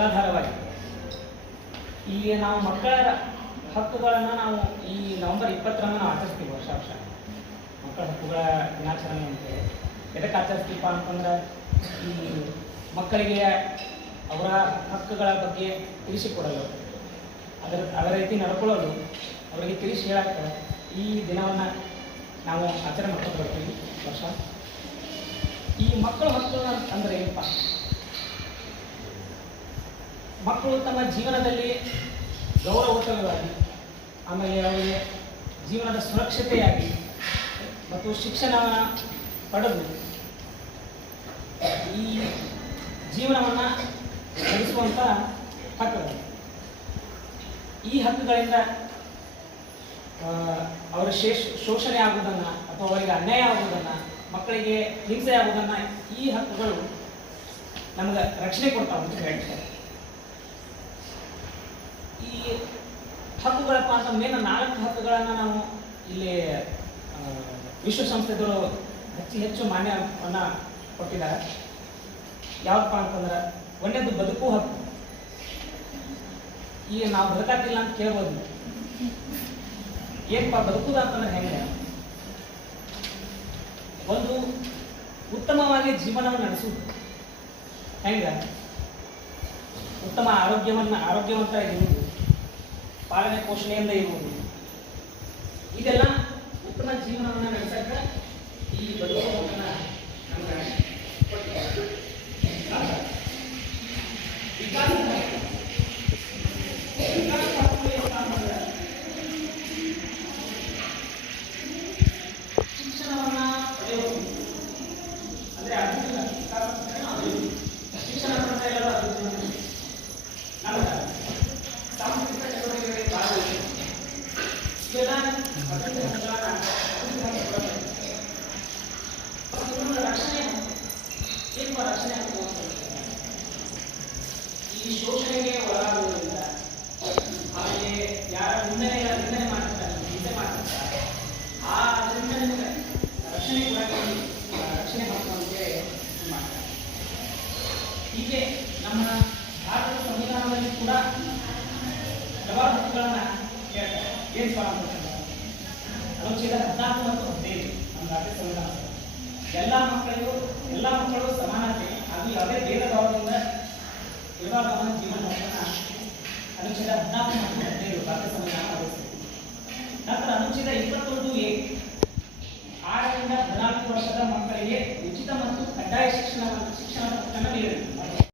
ಮೂಲಾಧಾರವಾಗಿದೆ. ಈ ನಾವು ಮಕ್ಕಳ ಹಕ್ಕುಗಳನ್ನು ನಾವು ಈ ನವೆಂಬರ್ 20ರಂದು ನಾವು ಆಚರಿಸ್ತೀವಿ ವರ್ಷ ವರ್ಷ ಮಕ್ಕಳ ಹಕ್ಕುಗಳ ದಿನಾಚರಣೆ ಅಂತೇಳಿ. ಎದಕ್ಕೆ ಆಚರಿಸ್ತೀವಪ್ಪ ಅಂತಂದ್ರೆ ಈ ಮಕ್ಕಳಿಗೆ ಅವರ ಹಕ್ಕುಗಳ ಬಗ್ಗೆ ತಿಳಿಸಿಕೊಡಲು, ಅದರ ರೀತಿ ನಡ್ಕೊಳ್ಳಲು ಅವರಿಗೆ ತಿಳಿಸಿ ಹೇಳಕ್ಕೆ ಈ ದಿನವನ್ನು ನಾವು ಆಚರಣೆ ಮಾಡ್ಕೊಂಡು ಬರ್ತೀವಿ ವರ್ಷ. ಈ ಮಕ್ಕಳ ಹಕ್ಕುಗಳು ಅಂದರೆ ಏನಪ್ಪ? ಮಕ್ಕಳು ತಮ್ಮ ಜೀವನದಲ್ಲಿ ಗೌರವಯುತವಾಗಿ, ಆಮೇಲೆ ಅವರಿಗೆ ಜೀವನದ ಸುರಕ್ಷತೆಯಾಗಿ ಮತ್ತು ಶಿಕ್ಷಣವನ್ನು ಪಡೆದು ಈ ಜೀವನವನ್ನು ನಡೆಸುವಂಥ ಹಕ್ಕುಗಳು. ಈ ಹಕ್ಕುಗಳಿಂದ ಅವರ ಶೋಷಣೆ ಆಗುವುದನ್ನು ಅಥವಾ ಅವರಿಗೆ ಅನ್ಯಾಯ ಆಗುವುದನ್ನು, ಮಕ್ಕಳಿಗೆ ಹಿಂಸೆ ಆಗುವುದನ್ನು ಈ ಹಕ್ಕುಗಳು ನಮಗೆ ರಕ್ಷಣೆ ಕೊಡ್ತಾವೆ ಅಂತ ಹೇಳ್ತಾರೆ. ಈ ಹಕ್ಕುಗಳಪ್ಪ ಅಂತ ಮೇನ್ 4 ಹಕ್ಕುಗಳನ್ನು ನಾವು ಇಲ್ಲಿ ವಿಶ್ವಸಂಸ್ಥೆಗಳು ಹೆಚ್ಚು ಮಾನ್ಯವನ್ನು ಕೊಟ್ಟಿದ್ದಾರೆ. ಯಾವಪ್ಪ ಅಂತಂದ್ರೆ ಒಂದೇದು ಬದುಕು ಹಕ್ಕು. ಈಗ ನಾವು ಬದುಕಾತಿಲ್ಲ ಅಂತ ಕೇಳ್ಬೋದು. ಏನಪ್ಪ ಬದುಕುದು ಅಂತಂದ್ರೆ ಹೆಂಗೆ? ಒಂದು ಉತ್ತಮವಾಗಿ ಜೀವನವನ್ನು ನಡೆಸುವುದು ಹೆಂಗೆ? ಉತ್ತಮ ಆರೋಗ್ಯವಂತರಾಗಿರುವುದು, ಪಾಲನೆ ಪೋಷಣೆಯಿಂದ ಇರುವುದು, ಇದೆಲ್ಲ ಉತ್ತಮ ಜೀವನವನ್ನು ನಡೆಸಕ್ಕೆ ಈ ಬದುಕುವನ್ನು ನಮಗೆ ಕೊಟ್ಟಿದ್ದಾರೆ. ಶಿಕ್ಷಣವನ್ನು ಪಡೆಯುವುದು ಅಂದರೆ ಶಿಕ್ಷಣ ಪಡೆದ ಎಲ್ಲರೂ ಅಭಿವೃದ್ಧಿ ನಮಗೆ ಸಾಂಸ್ಕೃತಿಕ ಚಟುವಟಿಕೆಗಳಿಗೆ ಭಾಗವಹಿಸಿ ಇವೆಲ್ಲ ರಕ್ಷಣೆ ಏನು ರಕ್ಷಣೆ ಆಗ್ತದೆ? ಈ ಶೋಷಣೆಗೆ ಒಳಗಾಗುವುದರಿಂದ, ಆಮೇಲೆ ಯಾರ ನಿಂದನೆ ಮಾಡ್ತಾರೆ, ಹಿಂಸೆ ಮಾಡ್ತಾರೆ, ಅದರಿಂದ ನಿಮಗೆ ರಕ್ಷಣೆ ಕೂಡ ರಕ್ಷಣೆ ಮಾಡ್ಕೊಂಡೇ ಮಾಡ್ತಾರೆ. ಹೀಗೆ ನಮ್ಮ ಭಾರತದ ಸಂವಿಧಾನದಲ್ಲಿ ಕೂಡ ಹಲವಾರು ಹಕ್ಕುಗಳನ್ನು ಹೇಳ್ತಾರೆ. ಏನು ಸಹ ಅನುಚ್ಛೇದ 14 ಮತ್ತು 15 ನಮ್ಮ ರಾಜ್ಯ ಸಂವಿಧಾನ ಎಲ್ಲ ಮಕ್ಕಳು ಸಮಾನತೆ ಹಾಗೂ ಯಾವುದೇ ಭೇದ ಭಾವದಿಂದ